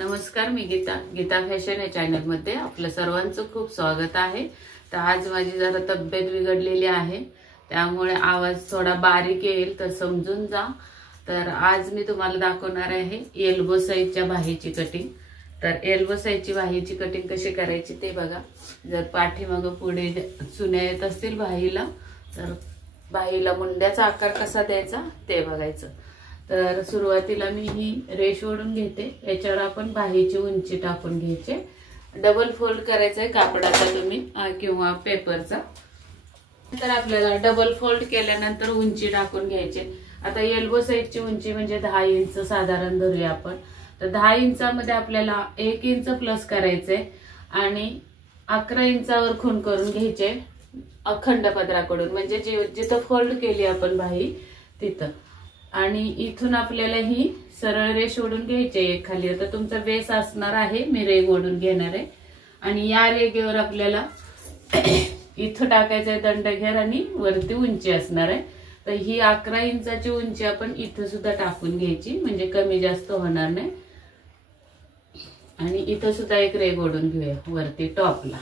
नमस्कार, मी गीता फॅशन या चॅनल मध्ये आपलं सर्वांचं खूप स्वागत आहे। तर आज माझी जरा तब्येत बिघडलेली आहे, त्यामुळे आवाज थोडा बारीक येईल, तर समजून जा। तर आज मी तुम्हाला दाखवणार आहे एल्बो साइजच्या बाहीची कटिंग। तर एल्बो साइजची बाहीची कटिंग कशी करायची ते बघा। जर पाठीमागे पुढे चुन्या येत असतील बाहीला, तर बाहीला मुंड्याचा आकार कसा द्यायचा ते बघायचं। तर सुरुवातीला मी ही रेष ओढून घेते, याच्यावर आपण बाहीची उंची टाकून घ्यायचे। डबल फोल्ड करायचा आहे कापडाचा तुम्ही किंवा पेपरचा। तर आपल्याला डबल फोल्ड केल्यानंतर उंची टाकून घ्यायचे। आता एल्बो साइजची उंची म्हणजे 10 इंच साधारण धरूया आपण। तर 10 इंचामध्ये आपल्याला 1 इंच प्लस करायचंय आणि 11 इंचावर खूण करून घ्यायचे अखंड पदराकडून, म्हणजे जिथं फोल्ड केली आपण बाही तिथं। आणि इथून आपल्याला ही सरळ रेष ओढून घ्यायची आहे खाली। आता तुमचा बेस असणार आहे, मी रेघ ओढून घेणार आहे आणि या रेघेवर आपल्याला इथं टाकायचं आहे दंडघेर आणि वरती उंची असणार आहे। तर ही 11 इंचाची उंची आपण इथं सुद्धा टाकून घ्यायची, म्हणजे कमी जास्त होणार नाही। आणि इथं सुद्धा एक रेघ ओढून घेऊया वरती टॉपला,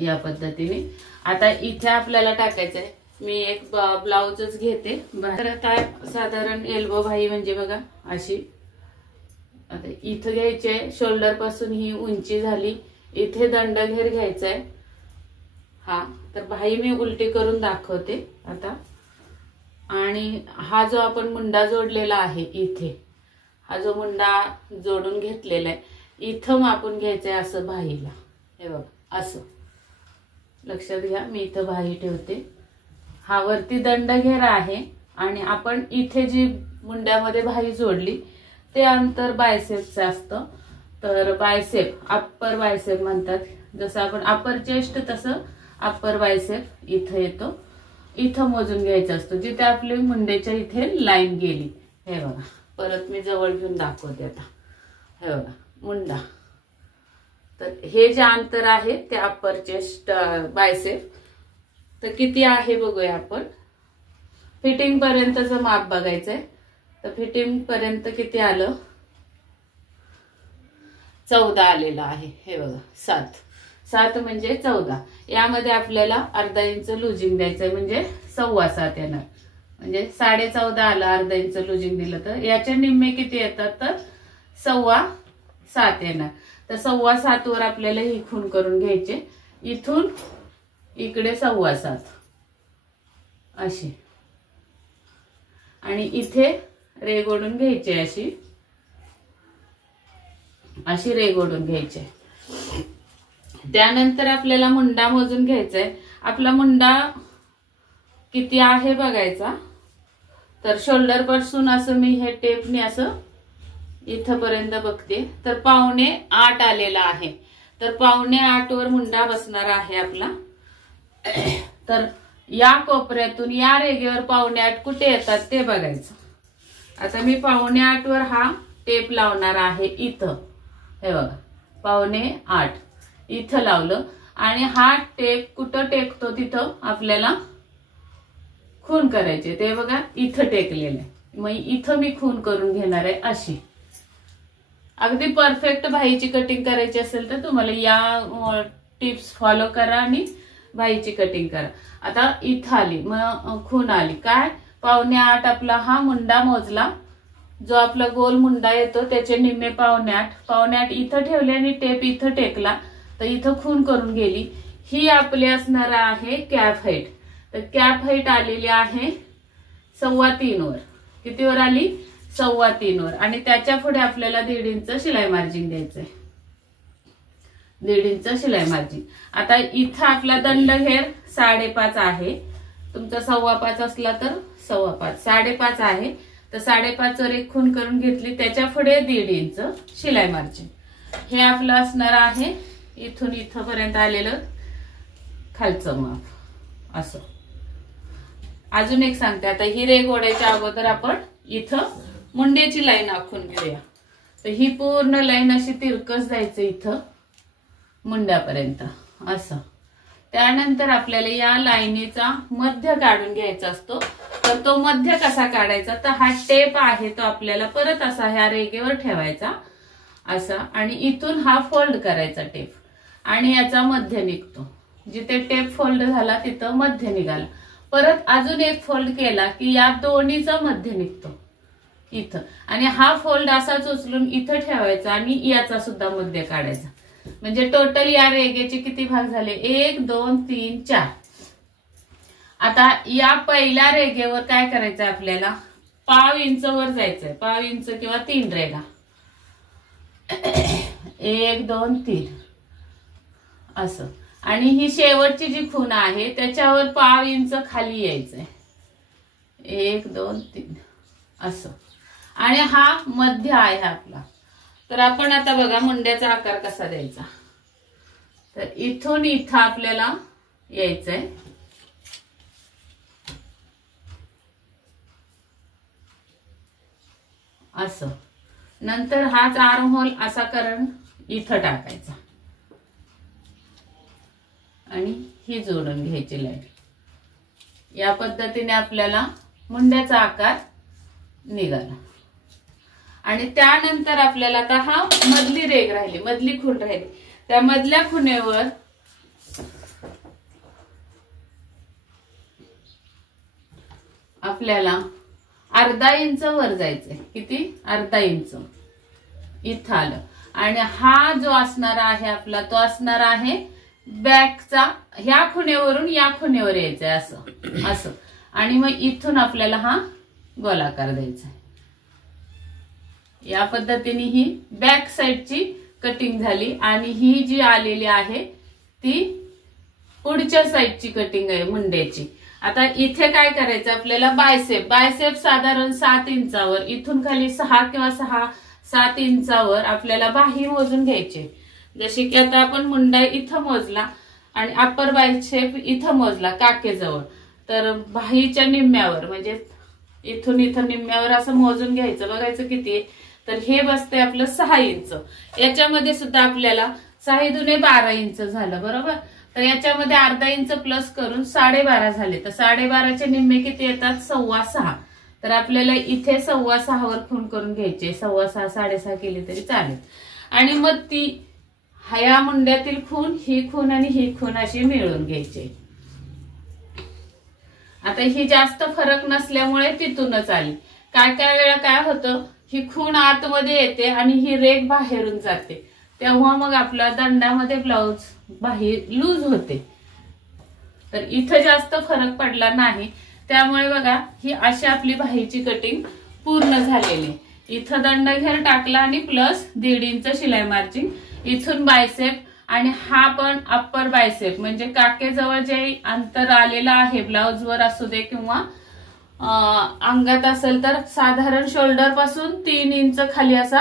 या पद्धतीने। आता इथे आपल्याला टाकायचं आहे, मी एक ब्लाउजच घेते। तर आता साधारण एल्बो बाही म्हणजे बघा अशी। आता इथं घ्यायचे, शोल्डर पासून ही उंची झाली, इथे दंडघेर घ्यायचा आहे हा। तर बाही मी उलटी करून दाखवते आता। आणि हा जो आपण मुंडा जोडलेला आहे इथे, हा जो मुंडा जोडून घेतलेला आहे, इथं मापून घ्यायचंय असं बाहीला। हे बघा असं, लक्षात घ्या। मी इथं बाही ठेवते, हा वरती दंडघेर आहे आणि आपण इथे जी मुंड्यामध्ये बाही जोडली ते अंतर बायसेपचं असतं। तर बायसेप, अप्पर बायसेप म्हणतात। जसं आपण अप्पर चेस्ट तसं अप्पर बायसेप इथं येतो, इथं मोजून घ्यायचं असतं जिथे आपली मुंडेच्या इथे लाईन गेली। हे बघा, परत मी जवळ घेऊन दाखवते आता। हे बघा मुंडा, तर हे जे अंतर आहे ते अप्पर चेस्ट बायसेप। तर किती आहे बघूया आपण। फिटिंग पर्यंतचं माप बघायचंय। तर फिटिंग पर्यंत किती आलं, 14 आलेलं आहे। हे बघा 7 म्हणजे 14। यामध्ये आपल्याला अर्धा इंच लुजिंग द्यायचंय, म्हणजे 7.25 येणार, म्हणजे 14.5 आलं। अर्धा इंच लुजिंग दिलं तर याच्या निम्मे किती येतात, तर 7.25 येणार। तर 7.25 वर आपल्याला ही खूण करून घ्यायचे, इथून इकडे 7.25 अशी। आणि इथे रेघ ओढून घ्यायची अशी रेघ ओढून घ्यायची। त्यानंतर आपल्याला मुंडा मोजून घ्यायचा आहे। आपला मुंडा किती आहे बघायचा। तर शोल्डर पासून असं मी हे टेपने असं इथपर्यंत बघते, तर 7.25 आलेला आहे। तर 7.25 वर मुंडा बसणार आहे आपला। तर या कोपऱ्यातून या रेघेवर 7.25 कुठे येतात ते बघायचं। आता मी 7.25 वर हा टेप लावणार आहे इथं। हे बघा 7.25 इथं लावलं आणि हा टेप कुठं टेकतो तिथं आपल्याला खूण करायचे। ते बघा इथं टेकलेलं आहे, मग इथं मी खूण करून घेणार आहे अशी। अगदी परफेक्ट बाहीची कटिंग करायची असेल तर तुम्हाला या टिप्स फॉलो करा आणि बाहीची कटिंग करा। आता इथं आली, मग खूण आली काय, 7.25 आपला हा मुंडा मोजला, जो आपला गोल मुंडा येतो त्याचे निम्मे 7.25 इथं ठेवले आणि टेप इथं टेकला, तर इथं खूण करून गेली। ही आपली असणार आहे कॅप हाईट। तर कॅप हाईट आलेली आहे 3.25 वर। कितीवर आली, 3.25 वर। आणि त्याच्या पुढे आपल्याला 1.5 इंच शिलाई मार्जिन द्यायचंय, 1.5 इंच शिलाई मार्जिन। आता इथं आपला दंडघेर 5.5 आहे, तुमचा 5.25 असला तर 5.25, 5.5 आहे। तर 5.5 वर एक खूण करून घेतली, त्याच्या पुढे 1.5 इंच शिलाई मार्जिन। हे आपलं असणार आहे इथून इथपर्यंत आलेलं खालचं माप असं। अजून एक सांगते, आता ही रेघ ओढायच्या अगोदर आपण इथं मुंड्याची लाईन आखून घेऊया। तर ही पूर्ण लाईन अशी तिरकस जायचं इथं मुंड्यापर्यंत असं। त्यानंतर आपल्याला या लाईनीचा मध्य काढून घ्यायचा असतो। तर तो मध्य कसा काढायचा, तर हा टेप आहे तो आपल्याला परत असा ह्या रेघेवर ठेवायचा असा, आणि इथून हा फोल्ड करायचा टेप, आणि याचा मध्य निघतो. जिथे टेप फोल्ड झाला तिथं मध्य निघाला. परत अजून एक फोल्ड केला की या दोन्हीचा मध्य निघतो इथं, आणि हा फोल्ड असाच उचलून इथं ठेवायचा आणि याचा सुद्धा मध्य काढायचा. म्हणजे टोटल या रेघेचे किती भाग झाले, 1 2 3 4. आता या पहिल्या रेघेवर काय करायचंय आपल्याला, पाव इंच वर जायचंय, पाव इंच किंवा 3 रेघा, 1 2 3 असं. आणि ही शेवटची जी खूण आहे त्याच्यावर पाव इंच खाली यायचंय, 1 2 3 असं. आणि हा मध्य आहे आपला. तर आपण आता बघा मुंड्याचा आकार कसा द्यायचा. तर इथून इथं आपल्याला यायचंय, असं. नंतर हाच आर्म होल असा करून इथं टाकायचा आणि ही जोडून घ्यायची लाईन. या पद्धतीने आपल्याला मुंड्याचा आकार निघाला. आणि त्यानंतर आपल्याला आता हा मधली रेघ राहिली, मधली खूण राहिली, त्या मधल्या खुणेवर आपल्याला अर्धा इंच वर जायचंय. किती, अर्धा इंच इथं आलं. आणि हा जो असणार आहे आपला तो असणार आहे बॅकचा. ह्या खुणेवरून या खुणेवर यायचंय असं असं. आणि मग इथून आपल्याला हा गोलाकार द्यायचा. या पद्धतीने ही बॅक साइडची कटिंग झाली. आणि ही जी आलेली आहे ती पुढच्या साइडची कटिंग आहे मुंड्याची. आता इथे काय करायचं आपल्याला, बायसेप. बायसेप साधारण 7 इंचावर, इथून खाली 6 किंवा 6-7 इंचावर आपल्याला बाही मोजून घ्यायचे. जसे की आता आपण मुंडा इथं मोजला आणि अप्पर बायसेप इथं मोजला काकेजवळ, तर बाहीच्या निम्म्यावर म्हणजे इथून इथं निम्म्यावर असं मोजून घ्यायचं. बघायचं किती, तर हे बसते आपलं 6 इंच. याच्यामध्ये सुद्धा आपल्याला 6 दुने 12 इंच झालं, बरोबर. तर याच्यामध्ये अर्धा इंच प्लस करून 12.5 झाले. तर 12.5चे निम्मे किती येतात, 6.25. तर आपल्याला इथे 6.25 वर खूण करून घ्यायचे. 6.25 6.5 केली तरी चालेल. आणि मग ती ह्या मुंड्यातील खूण, ही खूण आणि ही खूण अशी मिळून घ्यायची. आता ही जास्त फरक नसल्यामुळे तिथूनच आली. काय काय वेळा काय होतं, ही खूण आतमध्ये येते आणि ही रेघ बाहेरून जाते, तेव्हा मग आपल्या दंडामध्ये ब्लाउज बाहेर लूज होते. तर इथं जास्त फरक पडला नाही, त्यामुळे बघा ही अशी आपली बाहीची कटिंग पूर्ण झालेली. इथं दंड घेर टाकला आणि प्लस 1.5 इंच शिलाई मार्जिन. इथून बायसेप आणि हा पण अप्पर बायसेप, म्हणजे काकेजवळ जे अंतर आलेलं आहे ब्लाउजवर असू दे किंवा अंगात असेल तर साधारण शोल्डर पासून 3 इंच खाली असा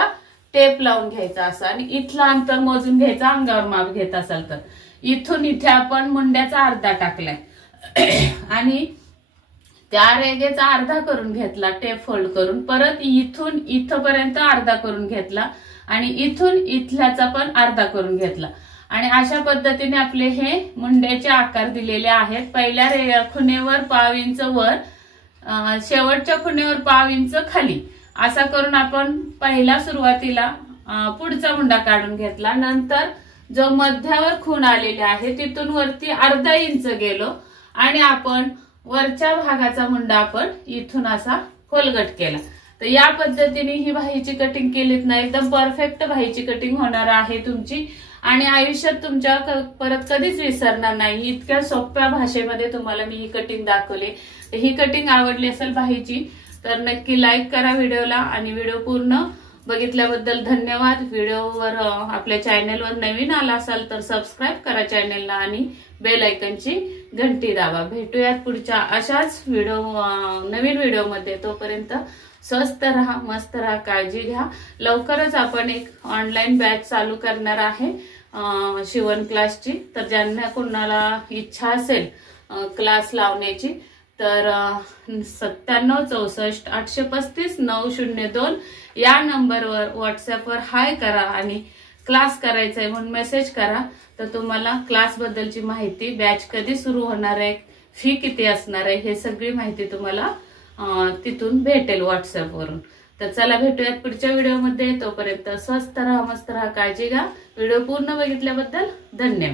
टेप लावून घ्यायचा असा. आणि इथलं अंतर मोजून घ्यायचं अंगावर माप घेत असाल तर. इथून इथे आपण मुंड्याचा अर्धा टाकलाय आणि त्या रेघेचा अर्धा करून घेतला टेप फोल्ड करून. परत इथून इथपर्यंत अर्धा करून घेतला आणि इथून इथल्याचा पण अर्धा करून घेतला. आणि अशा पद्धतीने आपले हे मुंड्याचे आकार दिलेले आहेत. पहिल्या खुणेवर पाव इंच वर, शेवटच्या खुणेवर पाव इंच खाली, असा करून आपण पहिला सुरुवातीला पुढचा मुंडा काढून घेतला. नंतर जो मध्यावर खूण आलेली आहे तिथून वरती अर्धा इंच गेलो आणि आपण वरच्या भागाचा मुंडा आपण इथून असा खोलगट केला. तर या पद्धतीने ही बाहीची कटिंग केलीत ना, एकदम परफेक्ट बाहीची कटिंग होणार आहे तुमची. आणि आयुष्यात तुमच्या परत कधीच विसरणार नाही. इतक्या सोप्या भाषेमध्ये तुम्हाला मी ही कटिंग दाखवली. ही कटिंग आवडली असेल बाहीची तर नक्की लाईक करा व्हिडिओला. आणि व्हिडिओ पूर्ण बघितल्याबद्दल धन्यवाद. व्हिडिओवर आपल्या चॅनलवर नवीन आला असाल तर सबस्क्राईब करा चॅनलला आणि बेल आयकॉनची घंटी दाबा. भेटूयात पुढच्या अशाच नवीन व्हिडिओमध्ये. तोपर्यंत स्वस्त राहा, मस्त राहा, काळजी घ्या. लवकरच आपण एक ऑनलाईन बॅच चालू करणार आहे शिवण क्लासची. तर ज्यांना कोणाला इच्छा असेल क्लास लावण्याची तर 97 64 835 902 या नंबरवर व्हॉट्सअपवर हाय करा आणि क्लास करायचा आहे म्हणून मेसेज करा. तर तुम्हाला क्लास बद्दलची माहिती, बॅच कधी सुरू होणार आहे, फी किती असणार आहे, हे सगळी माहिती तुम्हाला तिथून भेटेल व्हॉट्सअपवरून। तर चला भेटूयात पुढच्या व्हिडिओमध्ये, तोपर्यंत स्वस्त राहा, मस्त राहा, काळजी घ्या। व्हिडिओ पूर्ण बघितल्याबद्दल धन्यवाद।